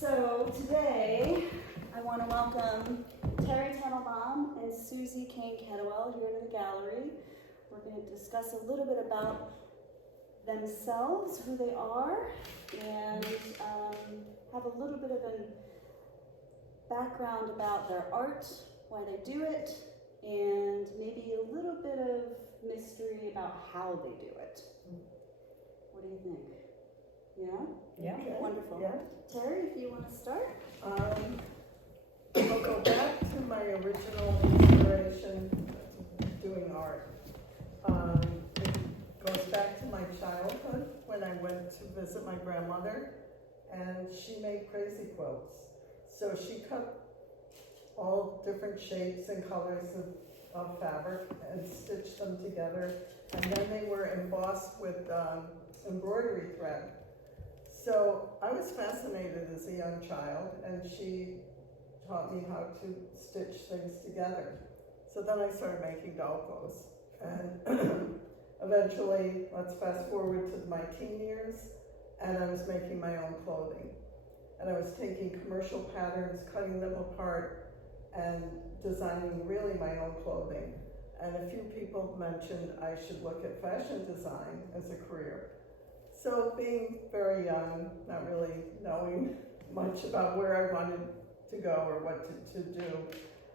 So today, I want to welcome Terry Teitelbaum and Susie Kane-Kettlewell here to the gallery. We're going to discuss a little bit about themselves, who they are, and have a little bit of a background about their art, why they do it, and maybe a little bit of mystery about how they do it. What do you think? Yeah? Yeah. Okay. Wonderful. Yeah. Terry, if you want to start. I'll go back to my original inspiration doing art. It goes back to my childhood when I went to visit my grandmother, and she made crazy quilts. So she cut all different shapes and colors of fabric and stitched them together, and then they were embossed with embroidery thread. So I was fascinated as a young child, and she taught me how to stitch things together. So then I started making doll clothes, and eventually, let's fast forward to my teen years, and I was making my own clothing. And I was taking commercial patterns, cutting them apart, and designing really my own clothing. And a few people mentioned I should look at fashion design as a career. So being very young, not really knowing much about where I wanted to go or what to do,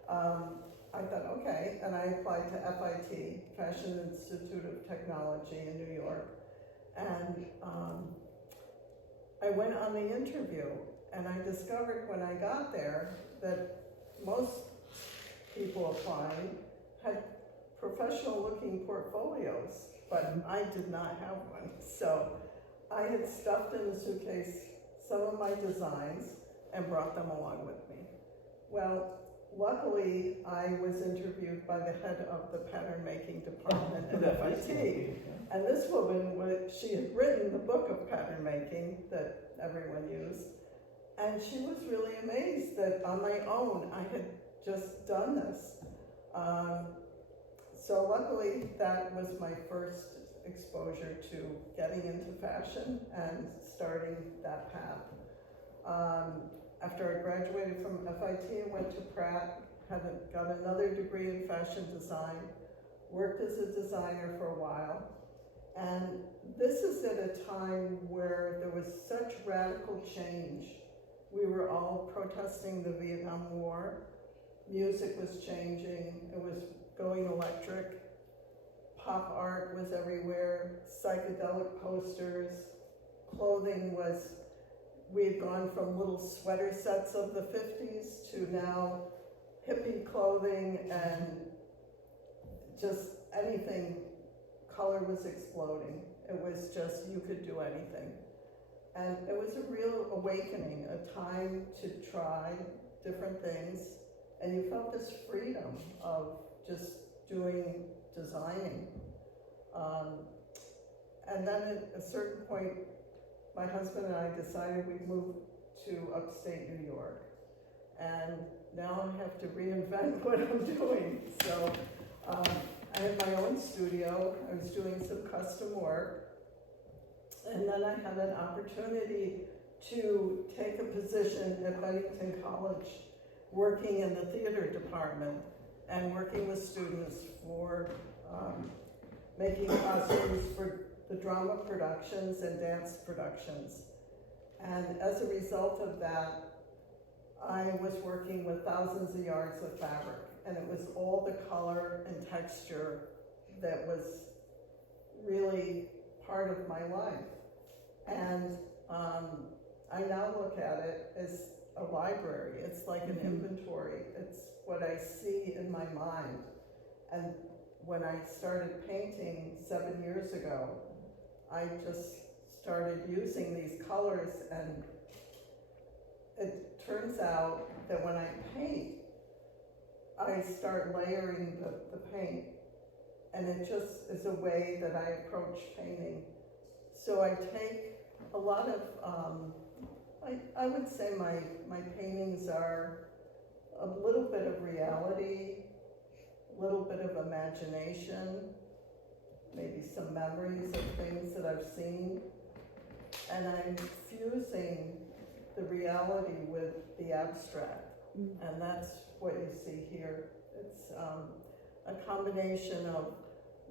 I thought, okay, and I applied to FIT, Fashion Institute of Technology in New York. And I went on the interview, and I discovered when I got there that most people applying had professional looking portfolios, but I did not have one. So I had stuffed in a suitcase some of my designs and brought them along with me. Well, luckily I was interviewed by the head of the pattern making department at FIT. And this woman, she had written the book of pattern making that everyone used. And she was really amazed that on my own I had just done this. So luckily that was my first exposure to getting into fashion and starting that path. After I graduated from FIT, I went to Pratt, got another degree in fashion design, worked as a designer for a while. And this is at a time where there was such radical change. We were all protesting the Vietnam War. Music was changing. It was going electric. Pop art was everywhere. Psychedelic posters. Clothing was, we had gone from little sweater sets of the 50s to now hippie clothing, and just anything. Color was exploding. It was just, you could do anything. And it was a real awakening, a time to try different things. And you felt this freedom of just designing. And then at a certain point, my husband and I decided we'd move to upstate New York. And now I have to reinvent what I'm doing. So I had my own studio. I was doing some custom work. And then I had an opportunity to take a position at Huntington College, working in the theater department and working with students for making costumes for the drama productions and dance productions. And as a result of that, I was working with thousands of yards of fabric, and it was all the color and texture that was really part of my life. And I now look at it as a library. It's like an inventory. It's what I see in my mind. And when I started painting 7 years ago, I just started using these colors, and it turns out that when I paint, I start layering the paint, and it just is a way that I approach painting. So I take a lot of, I would say my paintings are a little bit of reality, a little bit of imagination, maybe some memories of things that I've seen, and I'm fusing the reality with the abstract. And that's what you see here. It's a combination of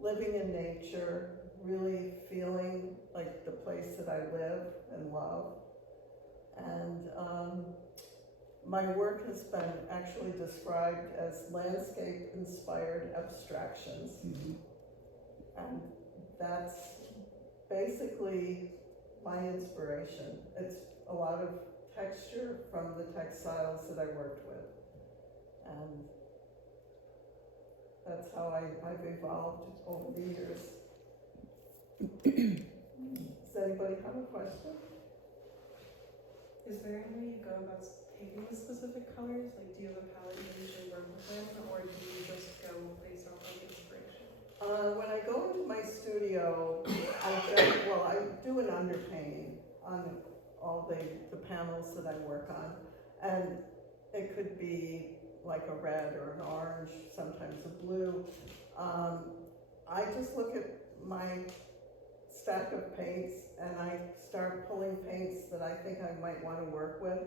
living in nature, really feeling like the place that I live and love. And my work has been actually described as landscape-inspired abstractions. And that's basically my inspiration. It's a lot of texture from the textiles that I worked with. And that's how I've evolved over the years. Does anybody have a question? Is there any way you go about picking specific colors? Like, do you have a palette you usually work within, or do you just go based off like inspiration? When I go into my studio, I do an underpainting on all the panels that I work on, and it could be like a red or an orange, sometimes a blue. I just look at my stack of paints and I start pulling paints that I think I might want to work with,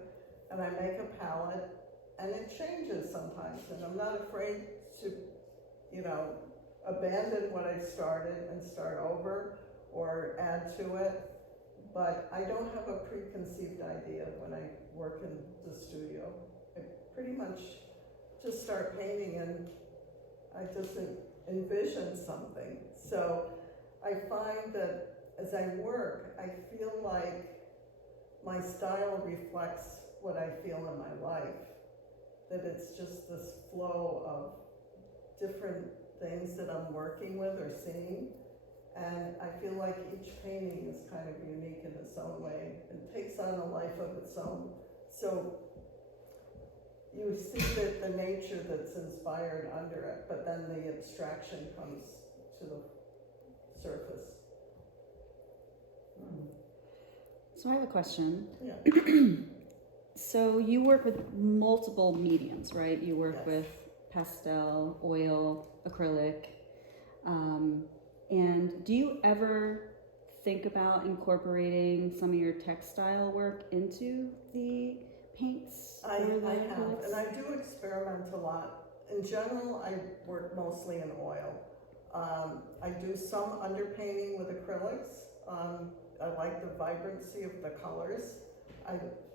and I make a palette, and it changes sometimes, and I'm not afraid to, abandon what I started and start over or add to it, but I don't have a preconceived idea when I work in the studio. I pretty much just start painting and I just envision something. So I find that as I work, I feel like my style reflects what I feel in my life, that it's just this flow of different things that I'm working with or seeing, and I feel like each painting is kind of unique in its own way and takes on a life of its own. So you see that the nature that's inspired under it, but then the abstraction comes to the surface. So I have a question. Yeah. So you work with multiple mediums, right? You work Yes. with pastel, oil, acrylic. And do you ever think about incorporating some of your textile work into the paints? I or the have, acrylics? and I do experiment a lot. In general, I work mostly in oil. I do some underpainting with acrylics. I like the vibrancy of the colors.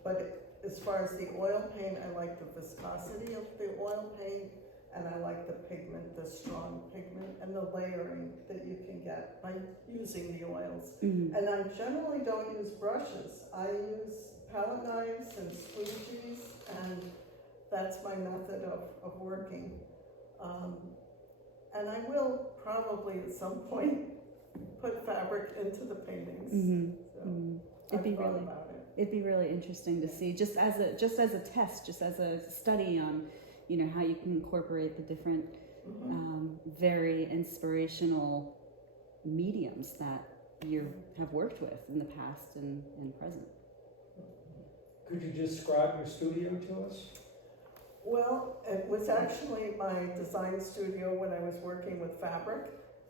But as far as the oil paint, I like the viscosity of the oil paint, and I like the pigment, the strong pigment, and the layering that you can get by using the oils. Mm-hmm. And I generally don't use brushes. I use palette knives and squeegees, and that's my method of working. And I will probably at some point put fabric into the paintings. Mm-hmm. So It'd be I've thought really, about it. it'd be really interesting to see, just as a test, just as a study on, how you can incorporate the different, very inspirational mediums that you have worked with in the past and present. Could you describe your studio to us? Well, it was actually my design studio when I was working with fabric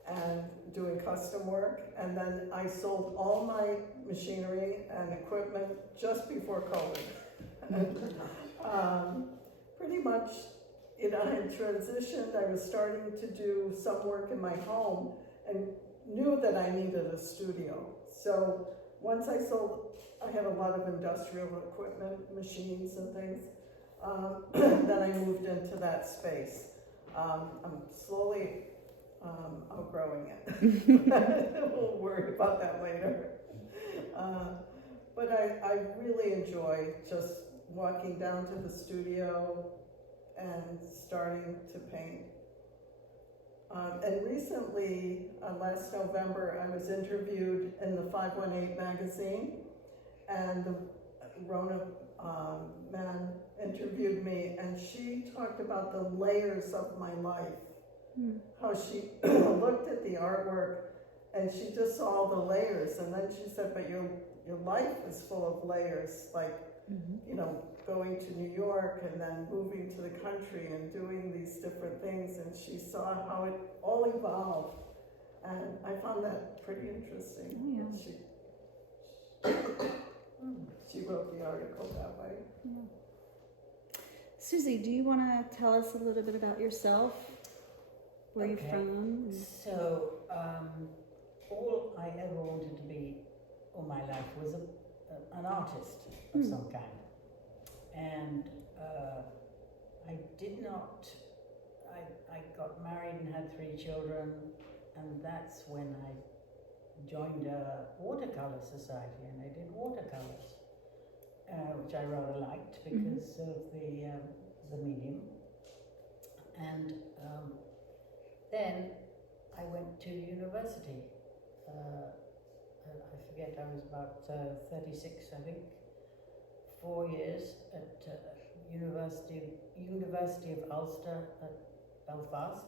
and doing custom work, and then I sold all my machinery and equipment just before COVID. Pretty much, I had transitioned. I was starting to do some work in my home and knew that I needed a studio. So once I sold, I had a lot of industrial equipment, machines and things. Then I moved into that space. I'm slowly outgrowing it. We'll worry about that later. But I really enjoy just walking down to the studio and starting to paint. And recently, last November, I was interviewed in the 518 magazine, and the Rona man interviewed me, and she talked about the layers of my life. How she looked at the artwork and she just saw all the layers, and then she said, but your life is full of layers, like going to New York and then moving to the country and doing these different things, and she saw how it all evolved, and I found that pretty interesting. Oh, yeah. She wrote the article that way. Susie, do you want to tell us a little bit about yourself? Where Okay. you from? So, all I ever wanted to be all my life was an artist of some kind. And I did not, I got married and had 3 children, and that's when I joined a watercolor society, and I did watercolors, which I rather liked because of the medium. And then I went to university. I forget, I was about 36, I think. 4 years at University of Ulster at Belfast,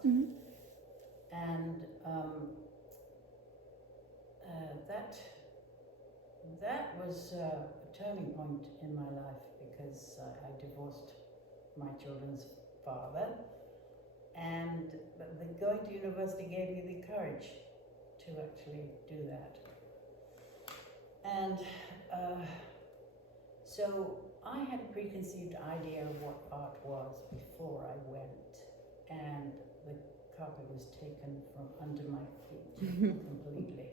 and that was a turning point in my life because I divorced my children's father, but going to university gave me the courage to actually do that. And so I had a preconceived idea of what art was before I went, and the carpet was taken from under my feet completely,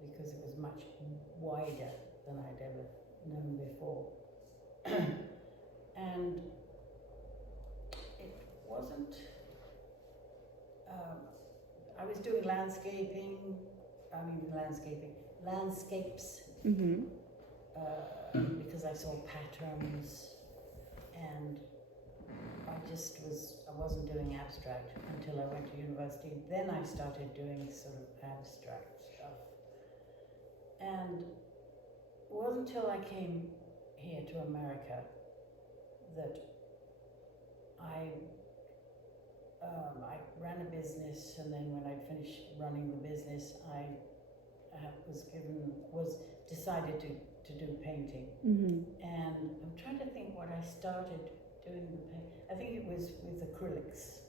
because it was much wider than I'd ever known before. And it wasn't, I was doing landscapes, because I saw patterns, and I wasn't doing abstract until I went to university. Then I started doing sort of abstract stuff. And it wasn't until I came here to America that I ran a business, and then when I finished running the business, I decided to do painting. And I'm trying to think what I started doing the paint. I think it was with acrylics.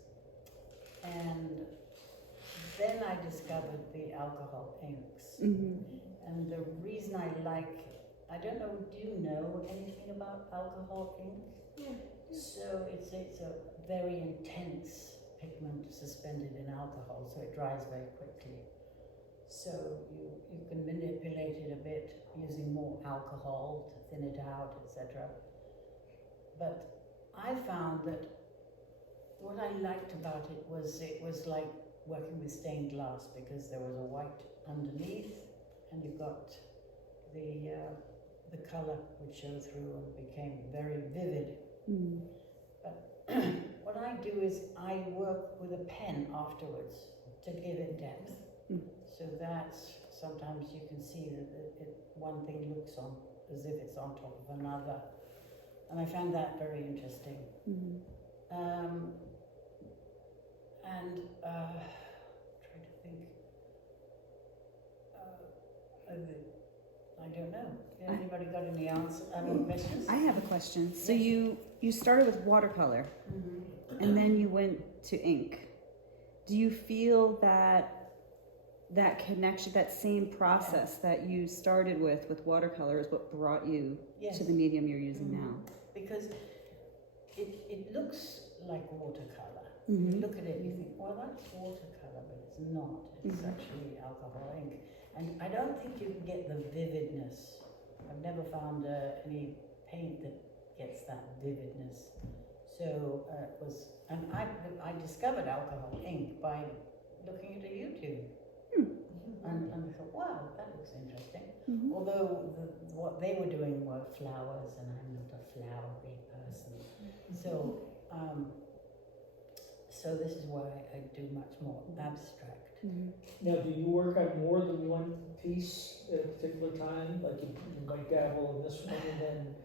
And then I discovered the alcohol inks. And the reason I don't know, do you know anything about alcohol ink? Yeah. So it's a very intense pigment suspended in alcohol, so it dries very quickly. So you can manipulate it a bit using more alcohol to thin it out, etc. But I found that what I liked about it was like working with stained glass, because there was a white underneath, and you got the color would show through and became very vivid. But what I do is I work with a pen afterwards to give it depth. So that's, sometimes you can see that one thing looks on as if it's on top of another. And I found that very interesting. Trying to think. I don't know. Anybody got any answers? Questions? I have a question. So you started with watercolor, and then you went to ink. Do you feel that connection, that same process that you started with watercolor, is what brought you to the medium you're using now? Because it looks like watercolor. You look at it and you think, well, that's watercolor, but it's not. It's actually alcohol ink. And I don't think you can get the vividness. I've never found any paint that gets that vividness. So and I discovered alcohol ink by looking at a YouTube. And I thought, wow, that looks interesting. Although what they were doing were flowers, and I'm not a flowery person. So this is why I do much more abstract. Now, do you work on more than one piece at a particular time? Like you might dabble in this one and then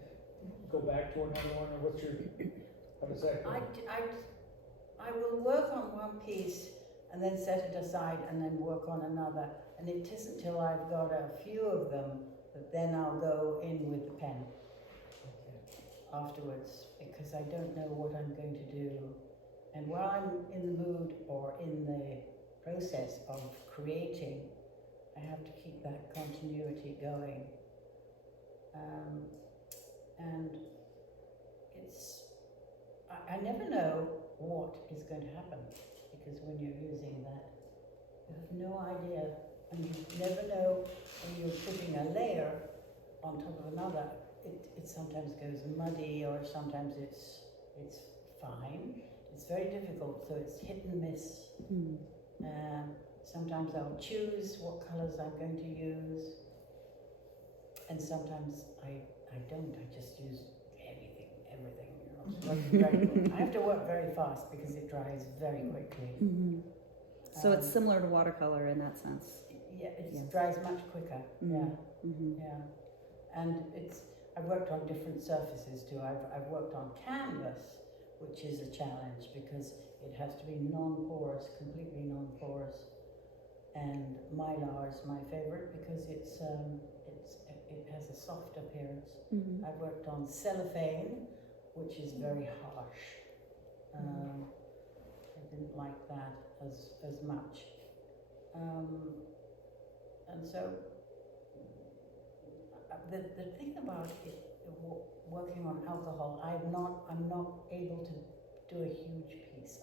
go back to another one, or how does that go? I will work on one piece and then set it aside and then work on another. And it isn't until I've got a few of them that then I'll go in with the pen afterwards, because I don't know what I'm going to do. And while I'm in the mood or in the process of creating, I have to keep that continuity going. and I never know what is going to happen, because when you're using that, you have no idea, and you never know when you're putting a layer on top of another. It sometimes goes muddy, or sometimes it's fine. It's very difficult, so it's hit and miss. Sometimes I'll choose what colours I'm going to use, and sometimes I don't. I just use everything. I have to work very fast because it dries very quickly. So it's similar to watercolor in that sense. Yeah, it dries much quicker. Yeah. And I've worked on different surfaces too. I've worked on canvas, which is a challenge because it has to be non-porous, completely non-porous. And mylar is my favorite because it has a soft appearance. I've worked on cellophane, which is very harsh. I didn't like that as much. And so the thing about it, working on alcohol, I'm not able to do a huge piece.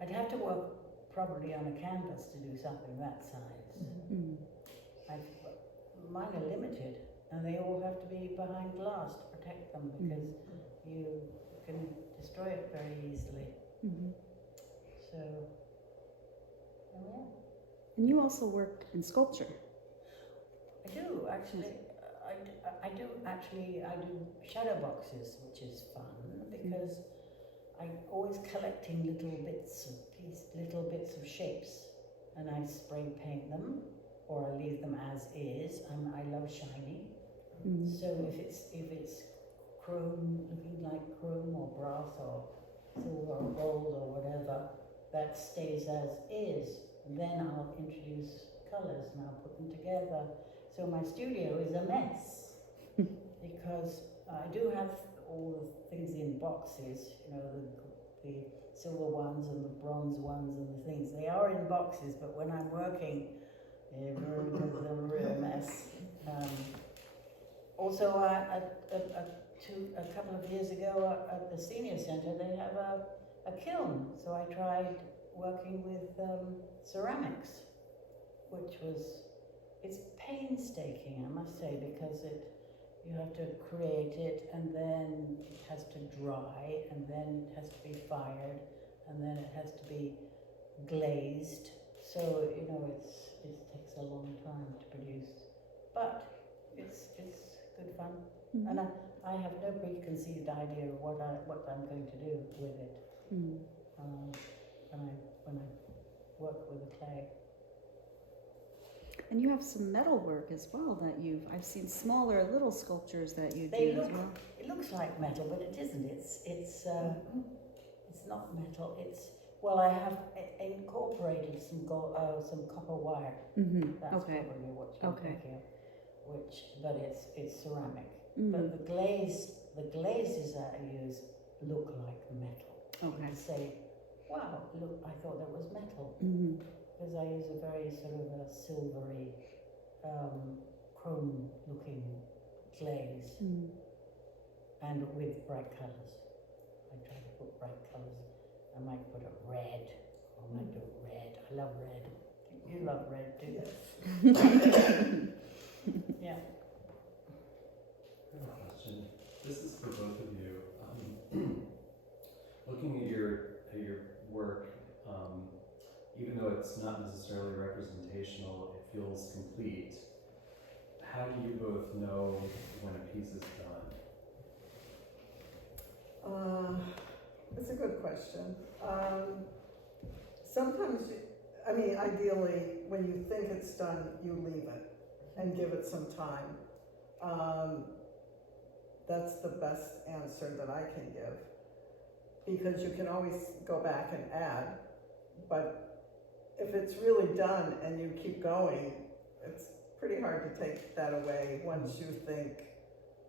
I'd have to work probably on a canvas to do something that size. Mine are limited, and they all have to be behind glass to protect them because you can destroy it very easily. So, yeah. And you also work in sculpture. I do actually. I do shadow boxes, which is fun because I'm always collecting little bits of shapes, and I spray paint them, or I leave them as is. I love shiny, so if it's chrome, looking like chrome or brass or silver or gold or whatever, that stays as is. Then I'll introduce colours and I'll put them together. So my studio is a mess because I do have all the things in boxes, the silver ones and the bronze ones and the things. They are in boxes, but when I'm working, everything's a real mess. Also, a couple of years ago at the senior centre, they have a kiln. So I tried working with ceramics, which it's painstaking, I must say, because you have to create it, and then it has to dry, and then it has to be fired, and then it has to be glazed. So it takes a long time to produce, but it's good fun, and I have no preconceived idea of what I'm going to do with it when I work with the clay. And you have some metal work as well that I've seen smaller little sculptures that you do as well. It looks like metal, but it isn't. It's not metal. I have incorporated some copper wire. That's probably what you're thinking of. But it's ceramic. But the glazes that I use look like metal. Okay. You say, wow, look, I thought that was metal. Because I use a very sort of a silvery, chrome-looking glaze, and with bright colours. I try to put bright colours. I might put a red. I might do red. I love red. You love red too. Yes. Yeah. I have a question. This is for both of you. Looking at your work. Even though it's not necessarily representational, it feels complete. How do you both know when a piece is done? It's a good question. Sometimes, ideally, when you think it's done, you leave it and give it some time. That's the best answer that I can give, because you can always go back and add, but if it's really done and you keep going, it's pretty hard to take that away once you think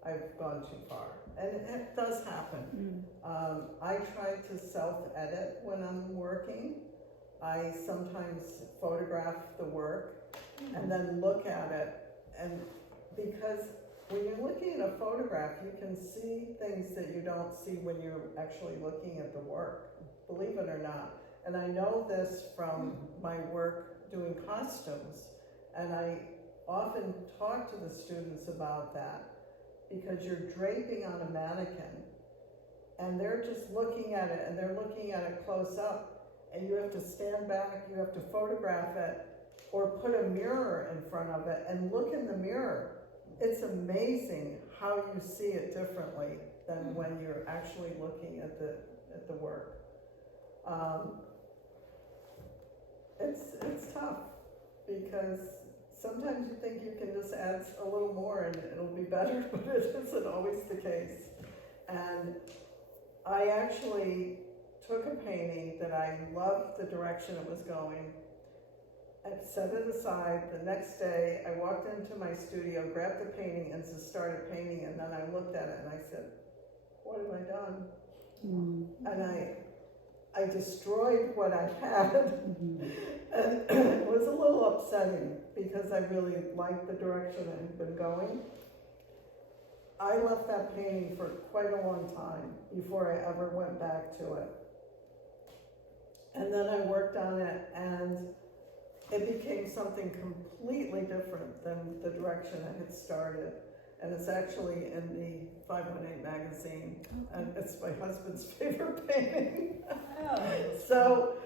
I've gone too far. And it does happen. I try to self-edit when I'm working. I sometimes photograph the work and then look at it. And because when you're looking at a a photograph, you can see things that you don't see when you're actually looking at the work, believe it or not. And I know this from my work doing costumes, and I often talk to the students about that, because you're draping on a mannequin, and they're just looking at it, and they're looking at it close up, and you have to stand back, you have to photograph it, or put a mirror in front of it and look in the mirror. It's amazing how you see it differently than when you're actually looking at the work. It's tough, because sometimes you think you can just add a little more and it'll be better, but it isn't always the case. And I actually took a painting that I loved the direction it was going, and set it aside. The next day, I walked into my studio, grabbed the painting, and just started painting. And then I looked at it and I said, "What have I done?" And I destroyed what I had, and it was a little upsetting because I really liked the direction it had been going. I left that painting for quite a long time before I ever went back to it. And then I worked on it, and it became something completely different than the direction I had started. And it's actually in the 518 magazine, and it's my husband's favorite painting. Oh. So,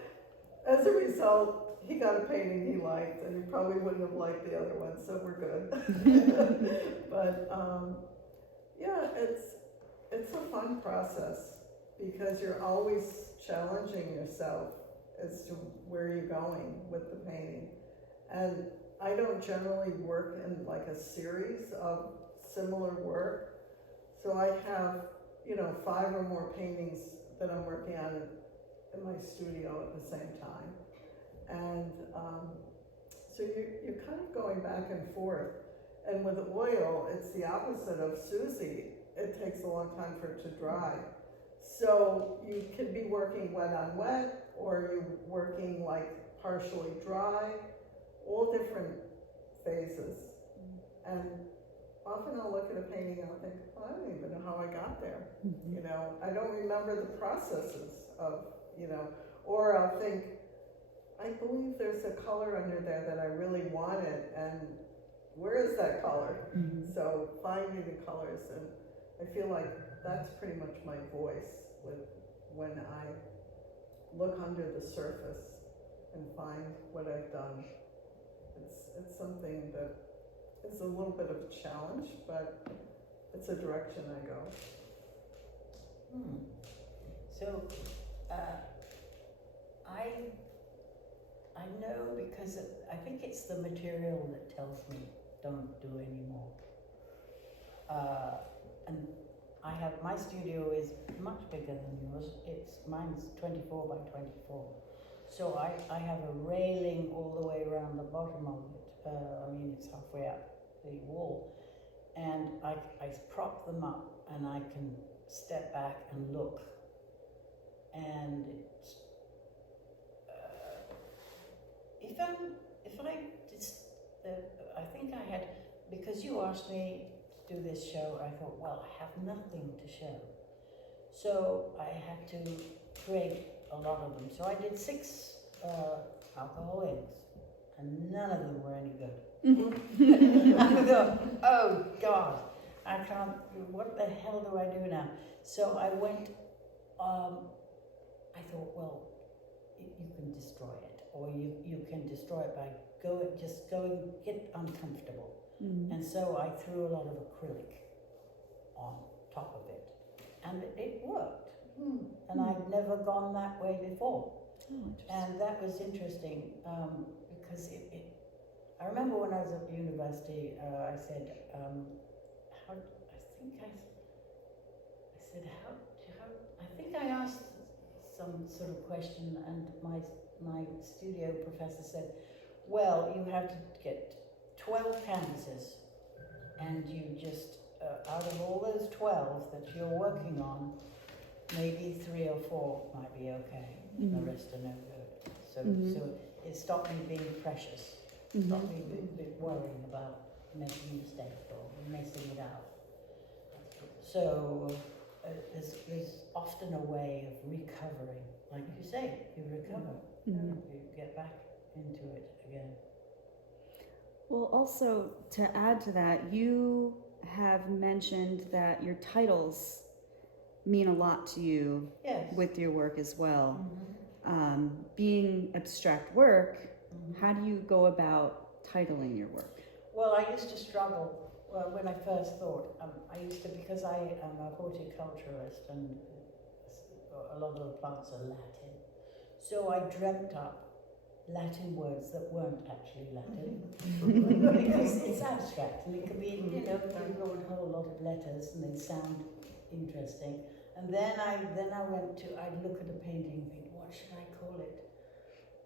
as a result, he got a painting he liked, and he probably wouldn't have liked the other one, so we're good. But, yeah, it's a fun process, because you're always challenging yourself as to where you're going with the painting. And I don't generally work in like a series of similar work. So I have, 5 or more paintings that I'm working on in my studio at the same time. And so you're kind of going back and forth. And with oil, it's the opposite of Susie. It takes a long time for it to dry. So you can be working wet on wet, or you're working like partially dry, all different phases. And often I'll look at a painting and I'll think, I don't even know how I got there. I don't remember the processes of, or I'll think, I believe there's a color under there that I really wanted, and where is that color? So finding the colors, and I feel like that's pretty much my voice when I look under the surface and find what I've done. It's something that is a little bit of a challenge, but it's a direction I go. So, I know, because I think it's the material that tells me don't do anymore. And my studio is much bigger than yours. Mine's 24 by 24. So I have a railing all the way around the bottom of it. It's halfway up the wall. And I prop them up, and I can step back and look. And it's, I think I had, because you asked me to do this show, I thought, well, I have nothing to show. So I had to create a lot of them. So I did 6 alcohol eggs, and none of them were any good. I thought, oh God, I can't, what the hell do I do now? So I went, I thought, well, you can destroy it, or you can destroy it by going, get uncomfortable. And so I threw a lot of acrylic on top of it, and it worked. And I'd never gone that way before. And that was interesting, because I remember when I was at university, I said, I think I asked some sort of question, and my studio professor said, well, you have to get 12 canvases, and you just, out of all those 12 that you're working on, maybe 3 or 4 might be okay, the rest are no good. So it stopped me being precious, stopped me worrying about making a mistake or messing it out. So there's often a way of recovering. Like you say, you recover. Mhm. You get back into it again. Well, also to add to that, you have mentioned that your titles mean a lot to you Yes. with your work as well. Mhm. Being abstract work, Mhm. how do you go about titling your work? Well, I used to struggle when I first thought. I used to, because I am a horticulturalist and a lot of the plants are Latin. So I dreamt up Latin words that weren't actually Latin. Because it's abstract and it can be, you know, you wrote a whole lot of letters and they sound interesting. And then I went to, I'd look at a painting and think, what should I call it?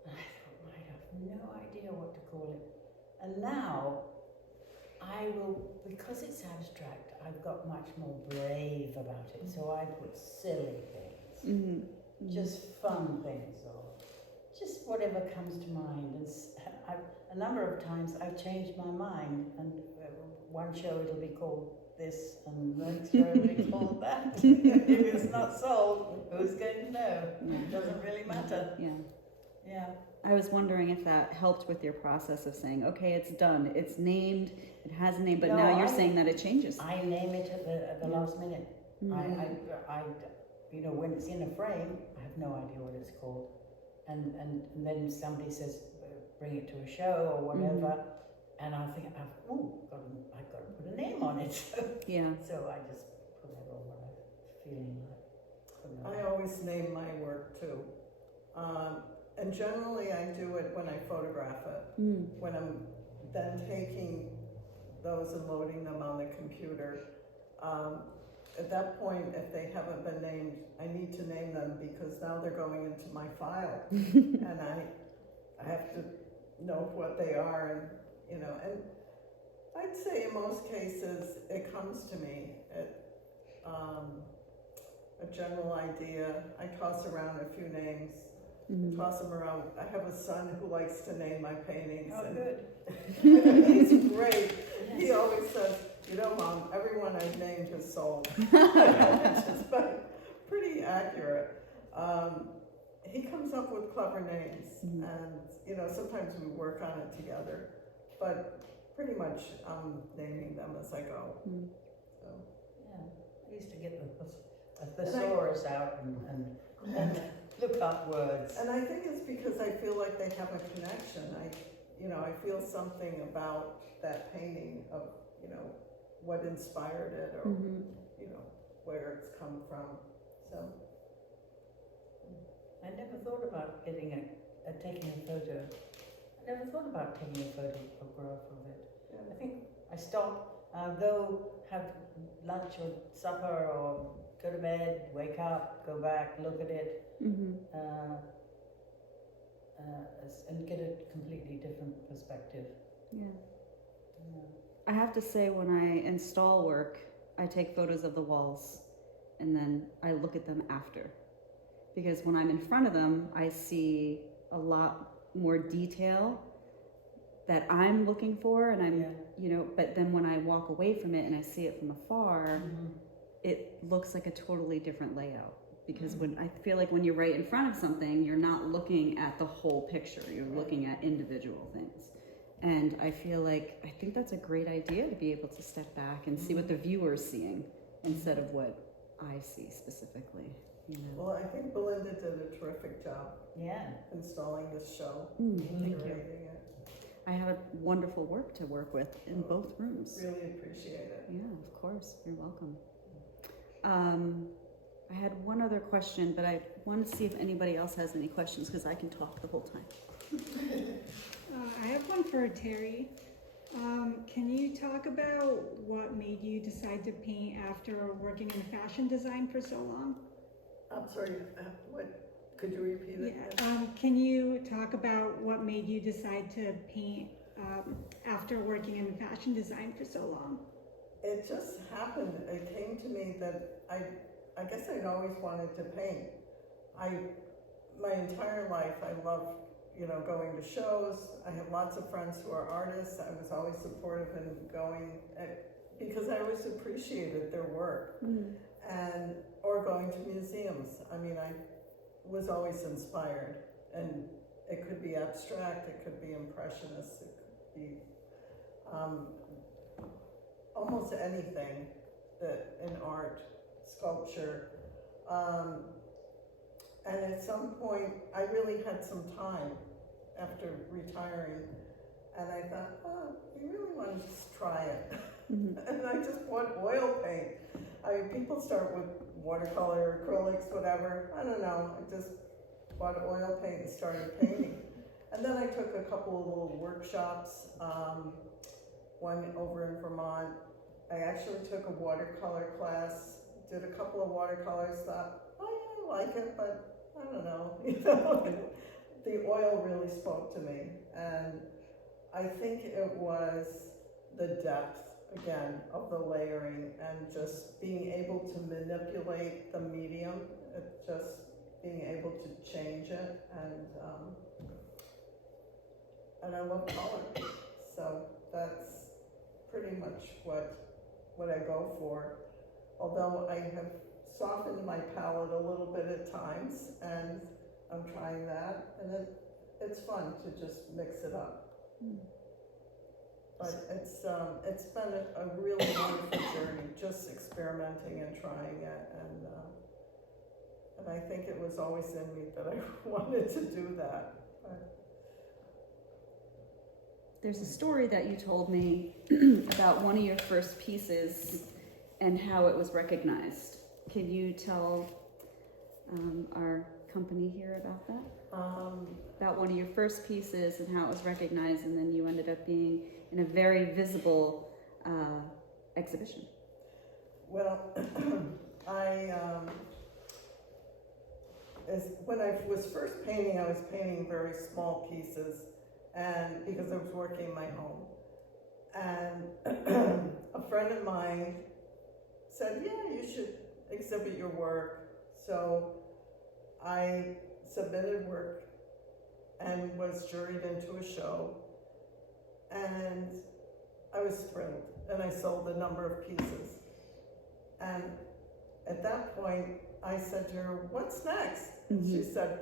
And I thought, I have no idea what to call it. And now, I will, because it's abstract, I've got much more brave about it. So I put silly things, Mm-hmm. just fun things, or just whatever comes to mind. And a number of times I've changed my mind, and one show it'll be called this, and the next show it'll be called that. If it's not sold, who's going to know? It doesn't really matter. Yeah. Yeah. I was wondering if that helped with your process of saying, okay, it's done, it's named, it has a name, but No, now you're saying that it changes. I name it at the last minute. Mhm. I, you know, when it's in a frame, I have no idea what it's called, and then somebody says, bring it to a show or whatever, and I think, I've got to put a name on it. Yeah. So I just put it on what I'm feeling like. I always name my work too. And generally I do it when I photograph it. Mm. When I'm then taking those and loading them on the computer. At that point, if they haven't been named, I need to name them because now they're going into my file. And I have to know what they are, and you know, and I'd say in most cases it comes to me. A general idea. I toss around a few names. Mhm. Toss them around. I have a son who likes to name my paintings. Oh, and good. he's great. He Yes. always says, you know, Mom, everyone I've named has sold. Which is pretty accurate. He comes up with clever names, and you know, sometimes we work on it together, but pretty much I'm naming them as I go. Mm. So. Yeah, I used to get the thesaurus out and look up words. And I think it's because I feel like they have a connection. I feel something about that painting of, you know, what inspired it, or Mhm. you know, where it's come from. So I never thought about taking a photo. I never thought about taking a photograph of it. yeah. I think I stop, go have lunch or supper or go to bed, wake up, go back, look at it, Mhm. and get a completely different perspective. Yeah. Yeah. I have to say, when I install work, I take photos of the walls and then I look at them after. Because when I'm in front of them, I see a lot more detail that I'm looking for, and I'm, Yeah. you know, but then when I walk away from it and I see it from afar, it looks like a totally different layout. Because when I feel like when you're right in front of something, you're not looking at the whole picture, you're looking at individual things. And I think that's a great idea, to be able to step back and see what the viewer's seeing instead of what I see specifically. You know? Well, I think Belinda did a terrific job Yeah. installing this show, Thank you. curating it. I have a wonderful work to work with in both rooms. Really appreciate it. Yeah, of course. You're welcome. I had one other question, but I want to see if anybody else has any questions, because I can talk the whole time. I have one for Terry. Can you talk about what made you decide to paint after working in fashion design for so long? I'm sorry, what? Could you repeat it? Yeah. Can you talk about what made you decide to paint after working in fashion design for so long? It just happened. It came to me that I guess I'd always wanted to paint. My entire life, I loved, you know, going to shows. I have lots of friends who are artists. I was always supportive in going because I always appreciated their work. work, Mm. and or going to museums. I mean, I was always inspired, and it could be abstract, it could be impressionist, it could be almost anything that in art, sculpture. And at some point, I really had some time after retiring, and I thought, oh, you really want to just try it. Mhm. And I just bought oil paint. I mean, people start with watercolor, acrylics, whatever. I don't know. I just bought oil paint and started painting. And then I took a couple of little workshops, one over in Vermont. I actually took a watercolor class, did a couple of watercolors, thought, oh yeah, I like it, but I don't know, you know. The oil really spoke to me, and I think it was the depth, again, of the layering and just being able to manipulate the medium, just being able to change it, and I love color, so that's pretty much what I go for. Although I have softened my palette a little bit at times, and I'm trying that, and it's fun to just mix it up. Mm. But it's been a really wonderful journey, just experimenting and trying it, and I think it was always in me that I wanted to do that. But There's a story that you told me about one of your first pieces and how it was recognized. Can you tell our company here about that? About one of your first pieces and how it was recognized, and then you ended up being in a very visible exhibition. Well, when I was first painting, I was painting very small pieces, and because I was working in my home. And a friend of mine said, yeah, you should exhibit your work. So I submitted work and was juried into a show, and I was thrilled, and I sold a number of pieces. And at that point, I said to her, what's next? Mm-hmm. She said,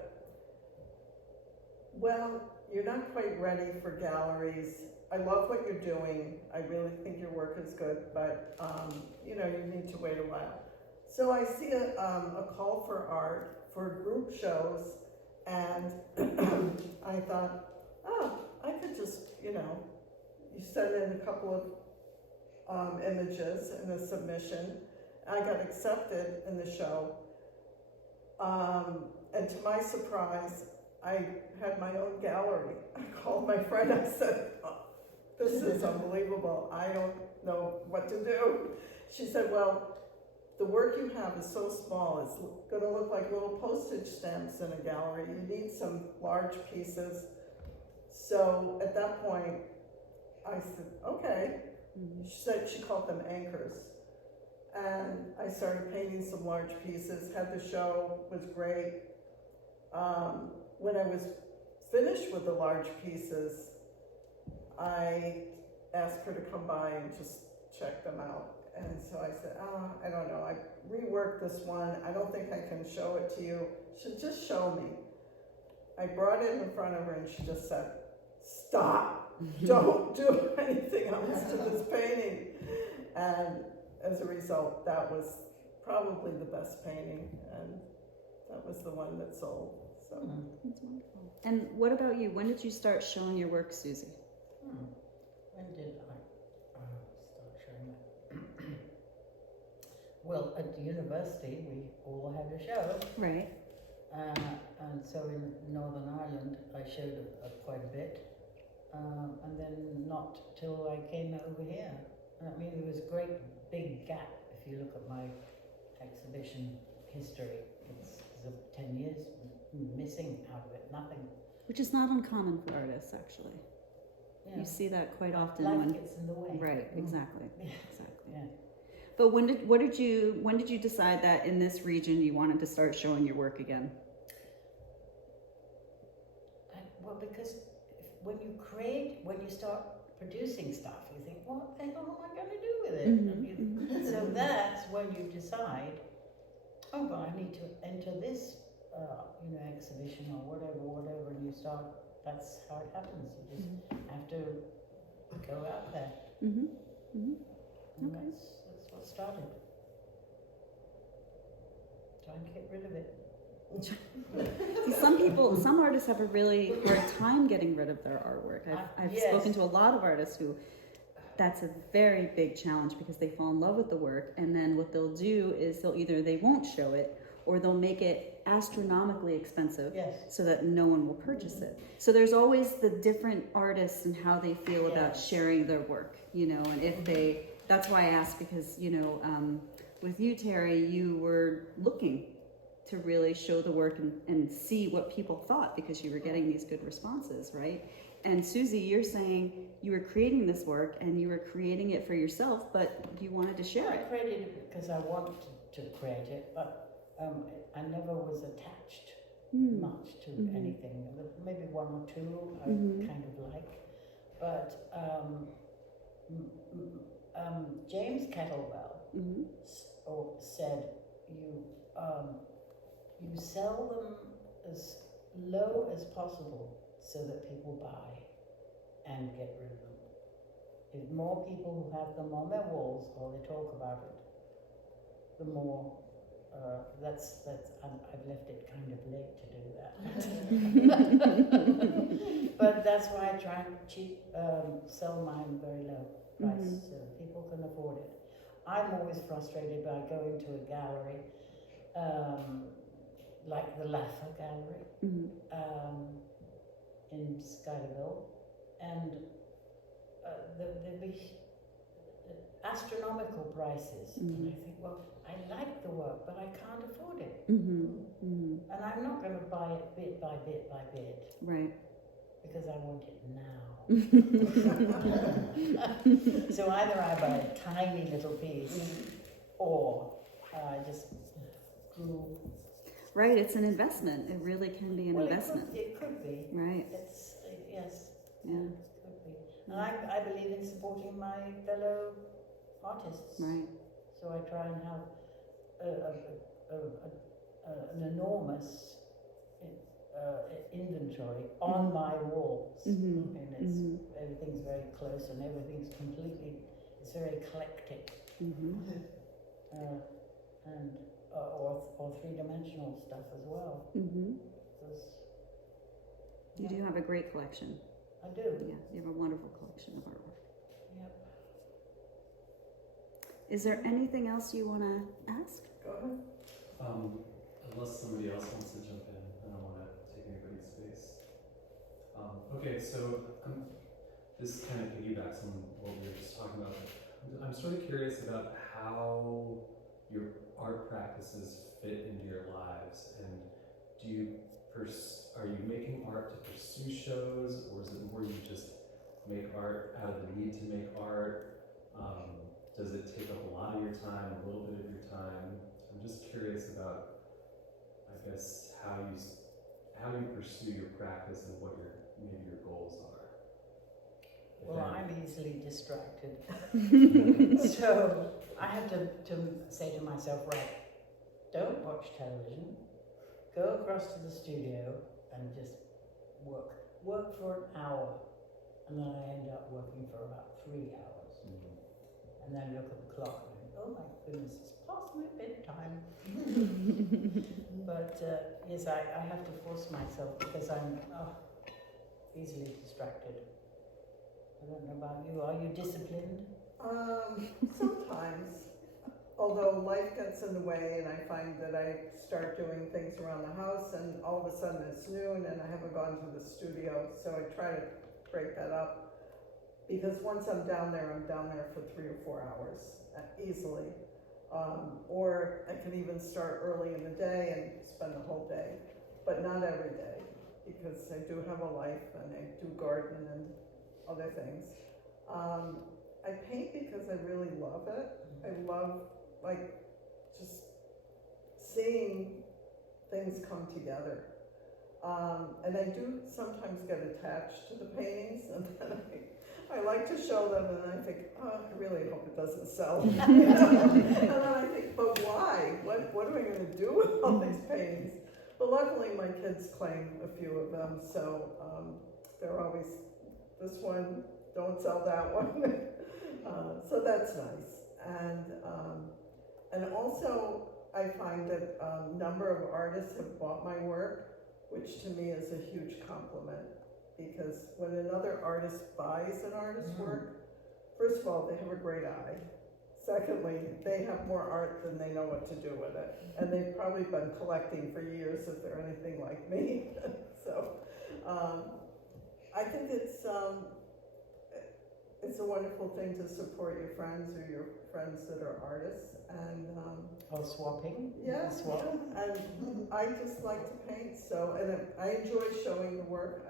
well, you're not quite ready for galleries. I love what you're doing. I really think your work is good, but you know, you need to wait a while. So I see a call for art for group shows, and I thought, oh, I could just, you know, you send in a couple of images in a submission. I got accepted in the show, and to my surprise, I had my own gallery. I called my friend, I said, oh, this is unbelievable. I don't know what to do. She said, well, the work you have is so small, it's gonna look like little postage stamps in a gallery. You need some large pieces. So at that point, I said, okay. Mm-hmm. She said she called them anchors. And I started painting some large pieces, had the show, was great. When I was finished with the large pieces, I asked her to come by and just check them out. And so I said, I don't know, I reworked this one. I don't think I can show it to you. She said, just show me. I brought it in front of her and she just said, stop, don't do anything else to this painting. And as a result, that was probably the best painting, and that was the one that sold. So. That's wonderful. And what about you? When did you start showing your work, Susie? When did I start showing it? Well, at the university, we all had a show. Right. And so in Northern Ireland, I showed quite a bit. And then not till I came over here. I mean, there was a great big gap if you look at my exhibition history. It's 10 years missing out of it, nothing. Which is not uncommon for artists, actually. Yeah. You see that quite often. Life when, gets in the way. right, exactly. Yeah. Exactly. Yeah. But when did you decide that in this region you wanted to start showing your work again? Well, because when you start producing stuff, you think, what the hell am I going to do with it? Mm-hmm, And you mm-hmm. So that's when you decide, oh, well, I need to enter this, exhibition or whatever, and you start, that's how it happens. You just have to go out there. Mm-hmm. Mm-hmm. And Okay. that's what started. Trying to get rid of it. See, some artists have a really hard time getting rid of their artwork. I've Yes. spoken to a lot of artists who, that's a very big challenge because they fall in love with the work, and then what they'll do is they won't show it, or they'll make it astronomically expensive Yes. so that no one will purchase it. So there's always the different artists and how they feel about Yes. sharing their work, and if that's why I asked, because, with you, Terry, you were looking to really show the work and see what people thought because you were getting these good responses, right? And Susie, you're saying you were creating this work and you were creating it for yourself, but you wanted to share I it. created it because I wanted to create it, but I never was attached much to anything. Maybe one or two I kind of like, but James Kettlewell said you sell them as low as possible so that people buy and get rid of them. If more people who have them on their walls or they talk about it, the more I've left it kind of late to do that. But that's why I try and sell mine very low price so people can afford it. I'm always frustrated by going to a gallery, like the Laffer Gallery in Skylerville, and there'd be astronomical prices, and I think, well, I like the work, but I can't afford it, and I'm not going to buy it bit by bit by bit, Right. because I want it now. So either I buy a tiny little piece, or I just grew. Right, it's an investment. It really can be an investment. It could be. Right. Yes. Yeah. It could be. And I believe in supporting my fellow artists. Right. So I try and have an enormous inventory on my walls. And everything's very close and everything's it's very eclectic. And or three-dimensional stuff as well. You do have a great collection. I do. Yeah, you have a wonderful collection of artwork. Yep. Is there anything else you want to ask? Go ahead. Unless somebody else wants to jump in, I don't want to take anybody's space. Okay, so this kind of piggybacks on what we were just talking about. I'm sort of curious about how your art practices fit into your lives, and are you making art to pursue shows, or is it more you just make art out of the need to make art? Does it take up a lot of your time, a little bit of your time? I'm just curious about, I guess, how you pursue your practice and what maybe your goals are. Well, I'm easily distracted. So I have to say to myself, right, don't watch television, go across to the studio and just work. Work for an hour, and then I end up working for about 3 hours. And then look at the clock and think, oh my goodness, it's past my bedtime. But yes, I have to force myself because I'm easily distracted. I don't know about you. Are you disciplined? Sometimes, although life gets in the way and I find that I start doing things around the house and all of a sudden it's noon and I haven't gone to the studio, so I try to break that up. Because once I'm down there for 3 or 4 hours easily. Or I can even start early in the day and spend the whole day, but not every day, because I do have a life and I do garden and other things. I paint because I really love it. I love just seeing things come together. And I do sometimes get attached to the paintings, and then I like to show them, and I think, oh, I really hope it doesn't sell. And then I think, but why? What am I going to do with all these paintings? But luckily, my kids claim a few of them, so they're always, this one, don't sell that one. So that's nice. And also, I find that a number of artists have bought my work, which to me is a huge compliment. Because when another artist buys an artist's work, first of all, they have a great eye. Secondly, they have more art than they know what to do with it. And they've probably been collecting for years if they're anything like me. So I think it's a wonderful thing to support your friends or your friends that are artists. And Or swapping. yeah, Swap. yeah, and I just like to paint, so, and I enjoy showing the work.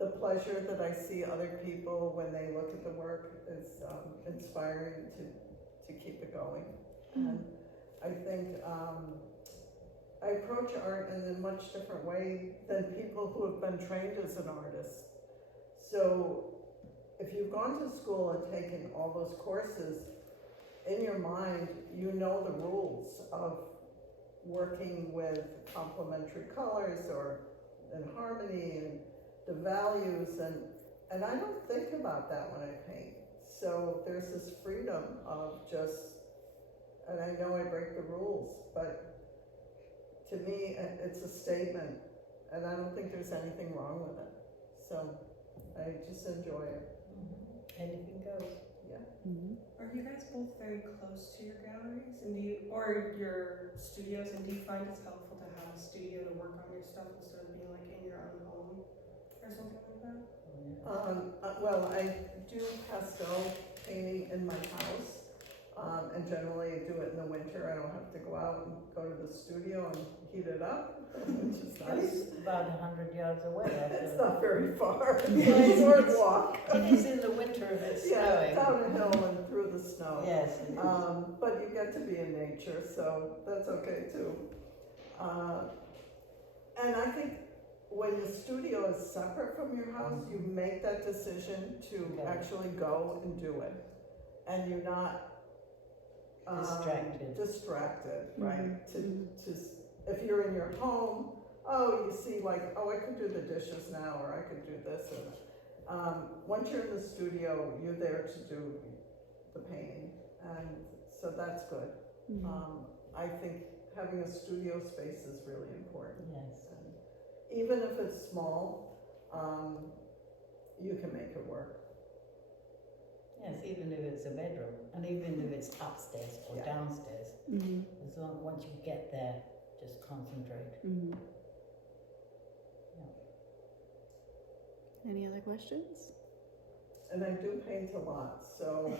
The pleasure that I see other people when they look at the work is inspiring to keep it going. And I think I approach art in a much different way than people who have been trained as an artist. So if you've gone to school and taken all those courses, in your mind, you know the rules of working with complementary colors or in harmony and the values, and I don't think about that when I paint. So there's this freedom of just, and I know I break the rules, but to me, it's a statement, and I don't think there's anything wrong with it. So I just enjoy it. Anything goes. Are you guys both very close to your galleries, and or your studios, and do you find it's helpful to have a studio to work on your stuff instead of being like in your own home or something like that? Well, I do pastel painting in my house, and generally I do it in the winter. I don't have to go out and go to the studio and heat it up, which is nice. It's about 100 yards away. It's not very far. It's Yeah, a short walk. It is in the winter if it's Yeah, snowing. down a hill and through the snow. Yes, it is. But you get to be in nature, so that's okay too. And I think when the studio is separate from your house, you make that decision to Okay. actually go and do it. And you're not distracted, right? To if you're in your home, oh, you see like, oh, I could do the dishes now, or I could do this. And once you're in the studio, you're there to do the painting, and so that's good. I think having a studio space is really important. Yes. And even if it's small, you can make it work. Yes, even if it's a bedroom, and even if it's upstairs or Yeah. downstairs, as long once you get there, just concentrate. Any other questions? And I do paint a lot, so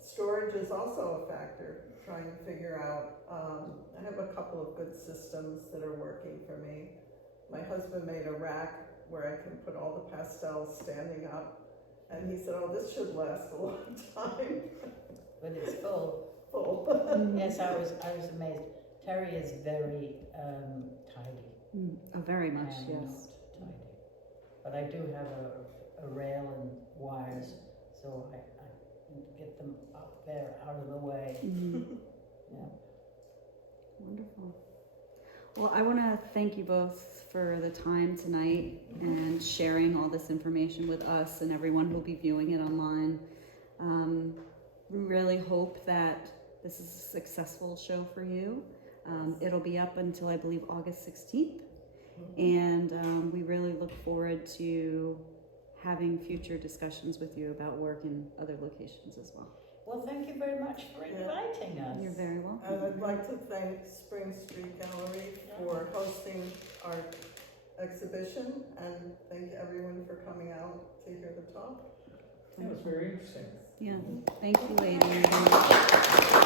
storage is also a factor, trying to figure out, I have a couple of good systems that are working for me. My husband made a rack where I can put all the pastels standing up, and he said, oh, this should last a long time. But it's full. Full. Yes, I was amazed. Terry is very tidy. Very much, I am not tidy. But I do have a rail and wires, so I get them up there out of the way. Yeah. Wonderful. Well, I want to thank you both for the time tonight and sharing all this information with us and everyone who will be viewing it online. We really hope that this is a successful show for you. It'll be up until, I believe, August 16th. And we really look forward to having future discussions with you about work in other locations as well. Well, thank you very much for inviting us. You're very welcome. And I'd like to thank Spring Street Gallery for hosting our exhibition, and thank everyone for coming out to hear the talk. That was very interesting. Yeah, thank you, ladies.